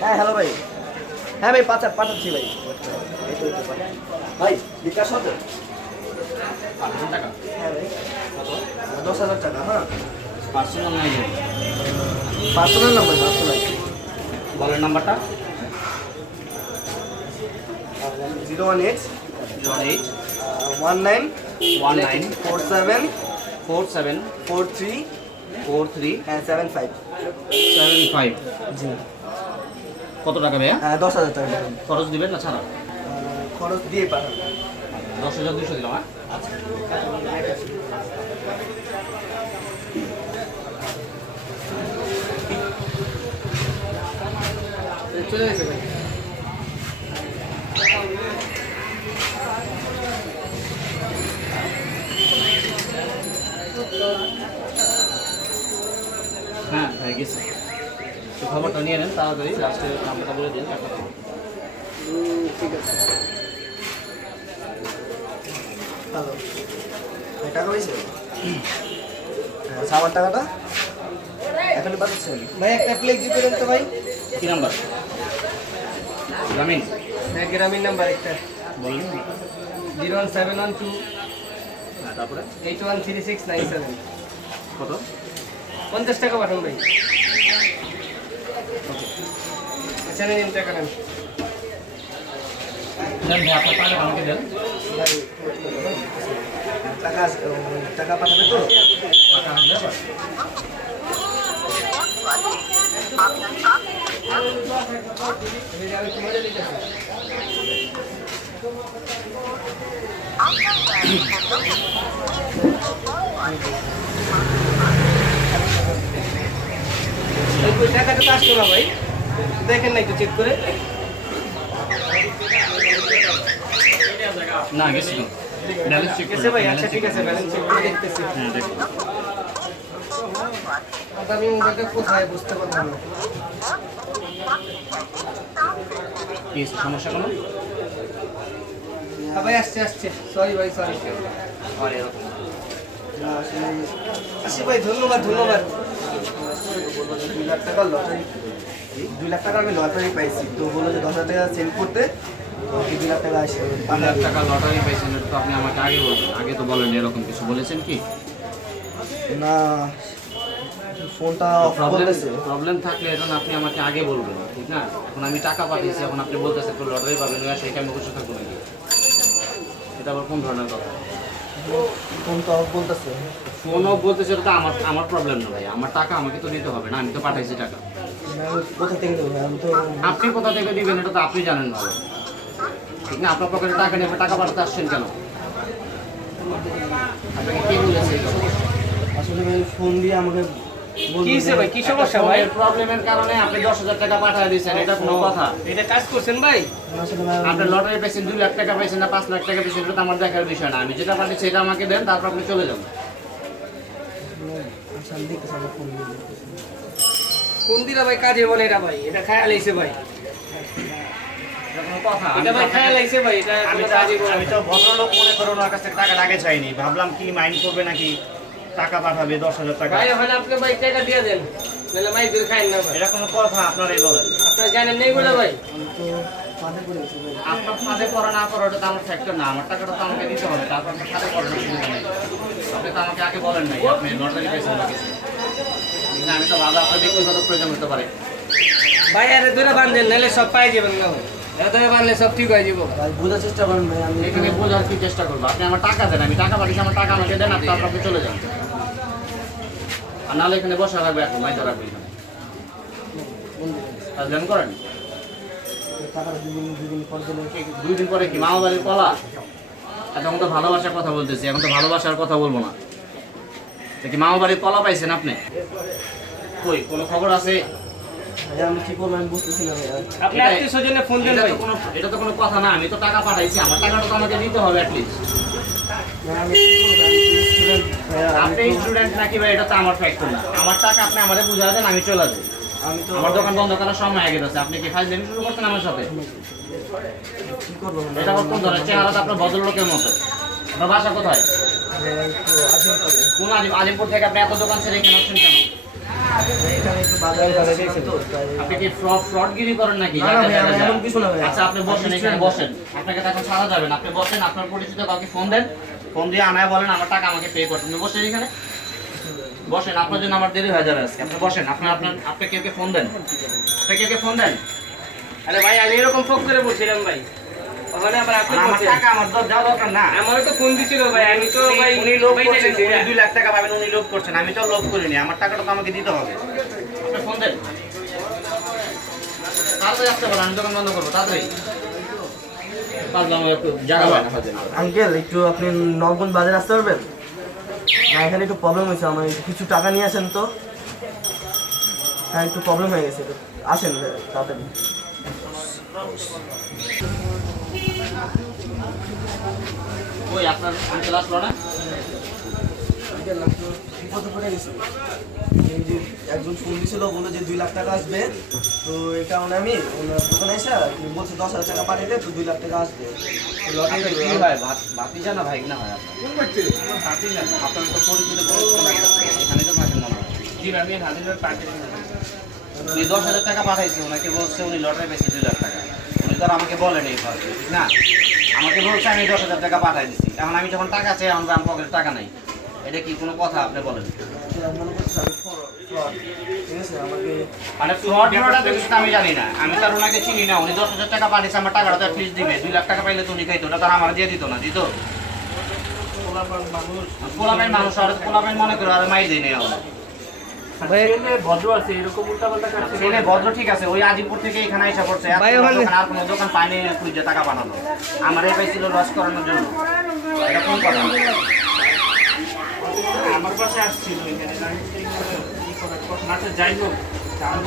হ্যাঁ হ্যালো ভাই। হ্যাঁ ভাই পাঠা পাঠাচ্ছি ভাই। ভাই বিকাশ হবে টাকা। হ্যাঁ ভাই। দশ হাজার টাকা হ্যাঁ। পার্সোনাল নাই। পার্সোনাল নাম্বার পার্সোনাল বলেন নাম্বারটা zero one eight one eight one nine one nine four seven four seven four three four three seven five seven five জি। কত টাকা ভাইয়া? হ্যাঁ দশ হাজার টাকা। খরচ দিবেন না ছাড়া? খরচ দিয়ে পাঠান দশ হাজার দুশো দিলাম হ্যাঁ? চলে গেছে ভাই হ্যাঁ হয়ে গেছে তো খবরটা তাড়াতাড়ি লাস্টে নাম্বারটা বলে দিন। ঠিক আছে হ্যালো। টাকা হয়েছে? হ্যাঁ সাবার টাকাটা? এখনই পাঠাচ্ছেন ভাই একটা প্লেট দিতে দেন তো ভাই। কি নাম্বার? গ্রামীণ? হ্যাঁ গ্রামীণ নাম্বার একটা। Zero one seven one two হ্যাঁ তারপরে? Eight one three six nine seven. কত? পঞ্চাশ টাকা পাঠান ভাই। আচ্ছা নিন টাকা নেন দেন ভাই আপনার টাকা আমাকে দেন ভাই টাকা আছে- ও, টাকা পাঠাবে তো টাকা আসবে আবার আমি তোমাদের দিতেছি ওই টাকাটা তো আসলো না ভাই। দেখেন না একটু চেক করে। না গেছি ব্যালেন্স চেক গেছে ভাই আচ্ছা ঠিক আছে ব্যালেন্স চেক করে। দেখতেছি। হ্যাঁ দেখুন আমি মোবাইলটা কোথায় বুঝতে পারলাম না। কি সমস্যা কোনো? হ্যাঁ ভাই আসছে আসছে। সরি ভাই সরি আর এরকম। আসি ভাই ধন্যবাদ ধন্যবাদ। দুই লাখ টাকা লটারি দুই লাখ টাকা আমি লটারি পাইছি তো বলল যে দশ হাজার টাকা সেন্ড করতে দুই লাখ টাকা আসে লাখ টাকা লটারি তো আপনি আমাকে আগে বলবেন। আগে তো বলেন এরকম কিছু বলেছেন কি? না প্রবলেম থাকলে এখন আপনি আমাকে আগে ঠিক না আমি টাকা পাঠিয়েছি এখন আপনি বলতেছেন লটারি পাবেন এটা আবার কোন ধরনের কথা? ফোনটা অফ বলতেছে। ফোনও বলতেছে তো আমার আমার প্রবলেম না ভাই। আমার টাকা আমাকে তো দিতে হবে না আমি তো পাঠাইছি টাকা। কোথা থেকে দেবো? আমি তো আপনি কোথা থেকে দিবেন এটা তো আপনি জানেন ভালো। ঠিক না? আপনার পকেটে টাকা নেবে টাকা পাঠাতে আসছেন কেন? আপনাকে কে বলেছে আসলে ভাই ফোন দিয়ে আমাকে কি ভাই কি সমস্যা ভাই? প্রবলেমের কারণে আপনি দশ হাজার টাকা পাঠিয়ে দিয়েছেন এটা কোনো কথা। এটা কাজ করছেন ভাই? আপনি লটারি পেয়েছেন দুই লাখ টাকা পেয়েছেন না পাঁচ লাখ টাকা পেয়েছেন এটা আমার দেখার বিষয় না। আমি যেটা পাঠিয়েছি সেটা আমাকে দেন তারপর আপনি চলে যাবেন। আমি দেখতেছি আমার ফোন দিয়ে দেখতেছি। কোন দিলা ভাই কাজে বলে এটা ভাই এটা খেয়াল আইছে ভাই। এটা কথা এটা ভাই খেয়াল আইছে ভাই এটা আমি তো কাজে আমি তো ভদ্রলোক মনে করে ওনার কাছ থেকে টাকা আগে চাইনি। ভাবলাম কি মাইন্ড করবে নাকি? টাকা পাঠাবে দশ হাজার টাকা। আপনি ভাই টাকা দিয়ে দেন নাহলে না এটা কোনো কথা বলেন। আপনারা জানেন নেই বলে ভাই। আমি তো ফাঁদে পড়ে গেছি ভাই আপনার ফাঁদে পড়া না পড়া ওটা তো আমার ফ্যাক্টর না। আমার টাকাটা তো আমাকে দিতে হবে তারপর আপনার ফাঁদে পড়ার সুবিধা নেই। আপনি তো আমাকে আগে বলেন নাই আপনি লটারি পেয়েছেন বা কিছু না, আমি তো ভাবলাম আপনার ব্যক্তিগত প্রয়োজন হতে পারে। ভাই আরে ধরে বান্ধেন নাহলে সব পাই যাবেন না। ভাই এটা সব ঠিক হয়ে যাব। ভাই বোঝার চেষ্টা করেন ভাই আমি এখানে বোঝার কি চেষ্টা করব? আপনি আমার টাকা দেন আমি টাকা পাঠিয়েছি আমার টাকা আমাকে দেন আপনি চলে যান। আর নাহলে এখানে বসা রাখবে এখন মাইতে রাখবে এখানে। কাজ করেন। দুই দিন পরে কি মামা বাড়ির কলা? আচ্ছা এখন তো ভালোবাসার কথা বলতেছি এখন তো ভালোবাসার কথা বলব না। কি মামা বাড়ির কলা পাইছেন আপনি? কই কোনো খবর আছে? ভাই আমি কি করব আমি বুঝতেছি না ভাই আপনি আত্মীয় স্বজনে ফোন দেন এটা তো কোনো এটা তো কোনো কথা না আমি তো টাকা পাঠাইছি আমার টাকাটা তো আমাকে দিতে হবে অ্যাটলিস্ট আপনি স্টুডেন্ট নাকি ভাই? এটা তো আমার ফ্যাক্টর না। আমার টাকা আপনি আমাদের বুঝা দেন আমি চলে যাই। আমি তো আমার দোকান বন্ধ করার সময় আগে গেছে। আপনি কি ফাইজলামি শুরু করছেন আমার সাথে? কি করব? এটা আবার কোন চেহারা তো আপনার ভদ্রলোকের মতো। আপনার বাসা কোথায়। কোন আলিম আলিমপুর থেকে আপনি এত দোকান ছেড়ে এখানে আসছেন কেন? আপনি কি ফ্রড ফ্রডগিরি করেন নাকি। আচ্ছা আপনি বসেন এখানে বসেন। আপনাকে তো এখন ছাড়া যাবে না আপনি বসেন আপনার পরিচিত কাউকে ফোন দেন। ফোন দিয়ে আনায় বলেন আমার টাকা আমাকে পে করতে। আপনি বসেন এখানে। বসেন আপনার জন্য আমার দেরি হয়ে যাবে আজকে। আপনি বসেন আপনার আপনার আপনি কেউ কে ফোন দেন? আপনি কেউ কে ফোন দেন? আরে ভাই আমি এরকম ফোক করে বলছিলাম ভাই। ওখানে আবার আপনি আমার টাকা আমার দর দেওয়া দরকার না। আমারও তো ফোন দিছিল ভাই আমি তো ভাই উনি লোভ করছেন উনি দুই লাখ টাকা পাবেন উনি লোভ করছেন। আমি তো লোভ করিনি আমার টাকাটা তো আমাকে দিতে হবে। আপনি ফোন দেন। তাড়াতাড়ি আসতে পারেন আমি দোকান বন্ধ করব তাড়াতাড়ি পাঁচলাম একটু জায়গা পায় না হয়তো। আঙ্কেল একটু আপনি নবগঞ্জ বাজারে আসতে পারবেন? না এখানে একটু প্রবলেম হয়েছে আমার কিছু টাকা নিয়ে আসেন তো। হ্যাঁ একটু প্রবলেম হয়ে গেছে আসেন তাড়াতাড়ি। ওই আপনার আঙ্কেল আসলো না? আঙ্কেল আপনি বিপদে পড়ে গেছি? একজন ফোন দিয়েছিল বলল যে দুই লাখ টাকা আসবে। তো এই কারণে আমি ওনার দোকানে এসে বলছে দশ হাজার টাকা পাঠিয়ে দে তো দুই লাখ টাকা আসবে। তো লটারি কি হয় জানা ভাই না হয় আপনার? তো পরিচিত। এখানে তো থাকেন না। জি ভাই, আমি হাজির পাঠিয়ে উনি দশ হাজার টাকা পাঠাইছে ওনাকে বলছে উনি লটারি বেশি দুই লাখ টাকা। উনি তো আমাকে বলেন না আমাকে বলছে আমি দশ হাজার টাকা পাঠাই দিচ্ছি এখন আমি যখন টাকা চাই আমার আমার পকেটে টাকা নাই। এটা কি কোনো কথা আপনি বলেন? আমি মানে আমি জানি না। আমি তো আর ওনাকে চিনি না উনি দশ হাজার টাকা পাঠিয়েছে আমার টাকাটা ফিস দিবে। দুই লাখ টাকা পাইলে তো উনি খাইতো ওটা তো আর আমার দিয়ে দিত না দিত? পোলাপেন মানুষ আর পোলাপেন মনে করে আর মাই দিই নেই ভদ্র আছে এরকম উল্টা কাজ ছেলে ভদ্র ঠিক আছে ওই আজিপুর থেকে এখানে এসে পড়ছে আর কোনো দোকান পায়নি খুঁজে টাকা বানানো আমার এই পাইছিল লস করানোর জন্য। এটা কোন কথা? পাশে আসছিল এখানে। আচ্ছা যাই হোক।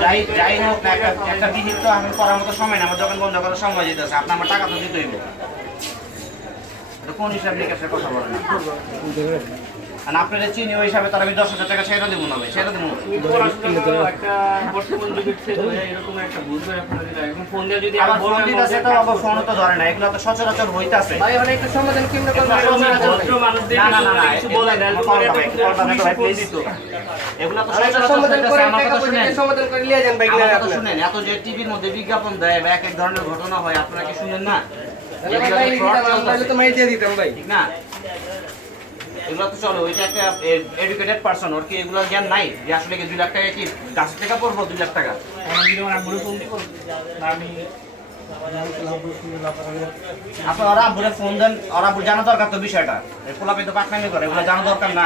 যাই যাই হোক না, একটা একটা বিহিত তো আমি করার মতো সময় না আমার দোকান বন্ধ করার সময় যেতেছে আপনার আমার টাকা তো দিতে হইব এটা কোন হিসাব নিকাশের কথা বলেন? আর আপনারা চিনি ওই হিসাবে তার আমি দশ হাজার টাকা ছেড়ে দেবো না ভাই ছেড়ে দেবো একটা বর্তমান যুগের ছেলে এরকম একটা ভুল করে এখন ফোন দিয়ে যদি আবার ফোন দিতেছে তো আবার ফোনও তো ধরে না এগুলো তো সচরাচর হইতাছে। ভাই ওরা একটু সমাধান কেমনে করবে? ভদ্র মানুষদের না, না, না, না, কিছু বলে না পরে কল তো দাও, কল দাও, পুলিশে ভাই, ফোন দিত। এগুলো তো আর একটা সচরাচর সমাধান করে টাকা পয়সা সমাধান করে নিয়ে যান ভাই আমার না কথা আপনার শুনেন এত যে টিভির মধ্যে বিজ্ঞাপন দেয় বা এক এক ধরনের ঘটনা হয় আপনারা কি শুনেন না? ভাই তো fraud দিতাম, চলতেছে। তাহলে তো মাই দিয়ে দিতাম ভাই। ঠিক না? এগুলো তো চলো, ওইটা একটা এডুকেটেড পার্সন ওর কি এগুলো জ্ঞান নাই? যে আসলে কি দুই লাখ টাকা কি গাছের টাকা পড়ব দুই লাখ টাকা? আপনার ওরা আব্বুরে ফোন দেন, ওরা জানা দরকার তো বিষয়টা। পোলাপে তো পাকনামি করে, এগুলো জানা দরকার না।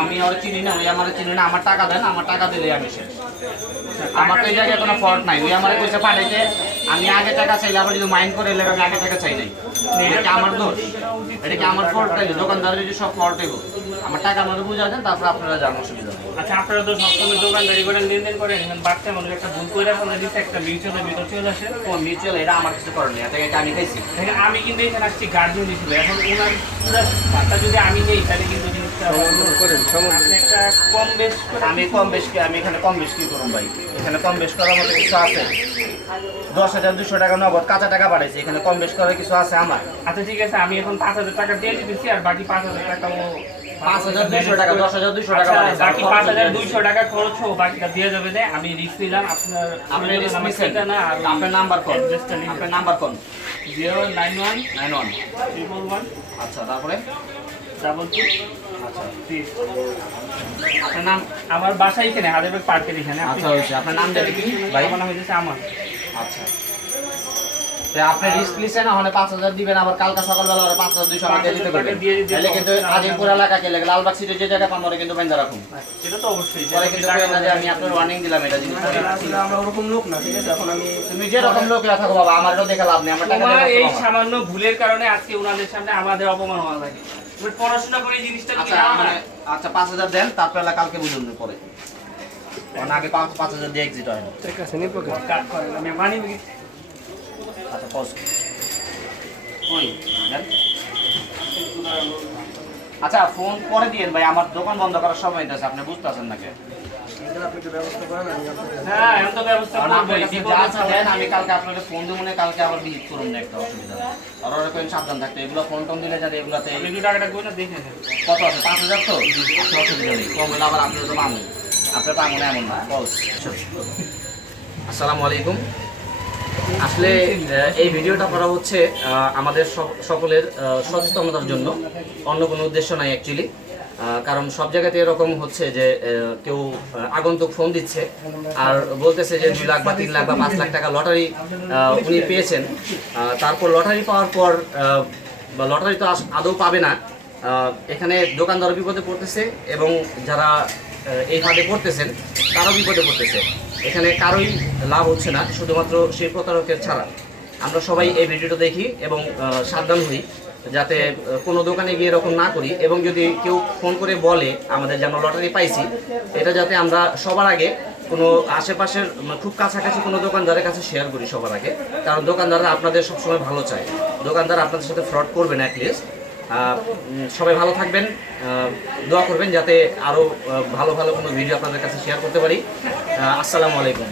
আমি ওর চিনি না ওই আমার চিনি না আমার টাকা দেন আমার টাকা দিলে আমি শেষ। আমার তো এই জায়গায় কোনো ফল্ট নাই ওই আমার পয়সা আমি আগে টাকা চাইলে আবার যদি মাইন্ড করে এলে আমি আগে টাকা চাই নাই। এটা কি আমার দোষ? এটা কি আমার ফল্ট তাই দোকানদারের যদি সব ফল্ট হইব আমার টাকা আমাদের বুঝা দেন তারপর আপনারা জান অসুবিধা। আচ্ছা আপনারা তো সবসময় দোকানদারি করেন লেনদেন করেন এখন বাচ্চা মানুষ একটা ভুল করে ফেলে দিচ্ছে একটা মিউচুয়ালের ভিতর চলে আসে। কোন মিউচুয়াল এটা আমার কিছু করার নেই এটা আমি খাইছি। দেখেন, আমি কিন্তু এখানে আসছি গার্জেন হিসেবে এখন ওনার পুরো বাচ্চা যদি আমি নেই তাহলে কিন্তু জিনিসটা একটা কম বেশ আমি কম বেশ কি আমি এখানে কম বেশ কি করুন ভাই? এখানে কম বেশ করার মতো কিছু আছে। দশ হাজার দুশো টাকা নগদ কাঁচা টাকা বাড়াইছে এখানে কম বেশ করার কিছু আছে আমার। আচ্ছা ঠিক আছে আমি এখন পাঁচ হাজার টাকা দিয়ে দিতেছি আর বাকি পাঁচ হাজার টাকা ও পাঁচ হাজার দুশো টাকা দশ হাজার দুশো টাকা আচ্ছা, বাকি টাকা খরচ হোক বাকিটা দিয়ে যাবে আমি রিস্ক নিলাম আপনার আপনি আমার ডিসমিসেন ঠিকানা আর আপনার নাম্বার কোন আপনার কোন আচ্ছা তারপরে? ডাবল টু আচ্ছা আপনার নাম আমার বাসা এখানে হাজারবাগ পার্কের এখানে। আচ্ছা হয়েছে। আপনার নাম জানি কি ভাই? আমার নাম হচ্ছে আমার আচ্ছা। আপনি রিস্ক নিছেন না পাঁচ হাজার দিবেন আবার কালকে সকালবেলা আবার পাঁচ হাজার দুইশো টাকা দিতে পারবেন। তাহলে কিন্তু আজিমপুর এলাকাকে লাগে? লালবাগ সিটে যে জায়গায় পান কিন্তু বেঁধে রাখুন। সেটা তো অবশ্যই। পরে কিন্তু যে আমি আপনার ওয়ার্নিং দিলাম এটা জিনিস আমরা ওরকম লোক না ঠিক আছে? এখন আমি তুমি যেরকম লোক থাকো বাবা আমার দেখে লাভ নেই আমার টাকা এই সামান্য ভুলের কারণে আজকে ওনাদের সামনে আমাদের অপমান হওয়া লাগে। পড়াশোনা করে জিনিসটা আচ্ছা মানে আচ্ছা পাঁচ হাজার দেন তারপরে কালকে বুঝুন পরে। আগে পাঁচ পাঁচ হাজার দিয়ে এক্সিট হয় না। কাজ করেন আমি মানি আচ্ছা পজ ওই দেন। আচ্ছা ফোন পরে দিয়েন ভাই আমার দোকান বন্ধ করার সময় আছে আপনি বুঝতেছেন নাকি? তাহলে আপনি একটু ব্যবস্থা করেন আমি আপনাকে হ্যাঁ এখন তো ব্যবস্থা আমি কালকে আপনাকে ফোন দেবো না, কালকে আবার ভিজিট করুন না একটা অসুবিধা। আর সাবধান থাকতে এগুলো ফোন টোন দিলে যাতে এগুলাতে করে কত আছে? পাঁচ হাজার তো? আচ্ছা, অসুবিধা নেই। কম হলে আবার আপনি তো পাবেন। আপনার পাবেন এমন না। ফলস আসসালামু আলাইকুম। আসলে এই ভিডিওটা করা হচ্ছে আমাদের সকলের সচেতনতার জন্য। অন্য কোনো উদ্দেশ্য নাই অ্যাকচুয়ালি কারণ সব জায়গাতে এরকম হচ্ছে যে কেউ আগন্তুক ফোন দিচ্ছে আর বলতেছে যে দুই লাখ বা তিন লাখ বা পাঁচ লাখ টাকা লটারি উনি পেয়েছেন। তারপর লটারি পাওয়ার পর বা লটারি তো আদৌ পাবে না। এখানে দোকানদার বিপদে পড়তেছে এবং যারা এই পড়তেছেন, তারাও বিপদে পড়তেছে। এখানে কারোই লাভ হচ্ছে না, শুধুমাত্র সেই প্রতারকের ছাড়া। আমরা সবাই এই ভিডিওটা দেখি এবং সাবধান হই, যাতে কোনো দোকানে গিয়ে এরকম না করি এবং যদি কেউ ফোন করে বলে আমাদের যেন লটারি পাইছি, এটা যাতে আমরা সবার আগে কোনো আশেপাশের খুব কাছাকাছি কোনো দোকানদারের কাছে শেয়ার করি সবার আগে। কারণ দোকানদাররা আপনাদের সবসময় ভালো চায়। দোকানদার আপনাদের সাথে ফ্রড করবে না অ্যাটলিস্ট সবাই ভালো থাকবেন। দোয়া করবেন যাতে আরও ভালো ভালো কোনো ভিডিও আপনাদের কাছে শেয়ার করতে পারি। আসসালামু আলাইকুম।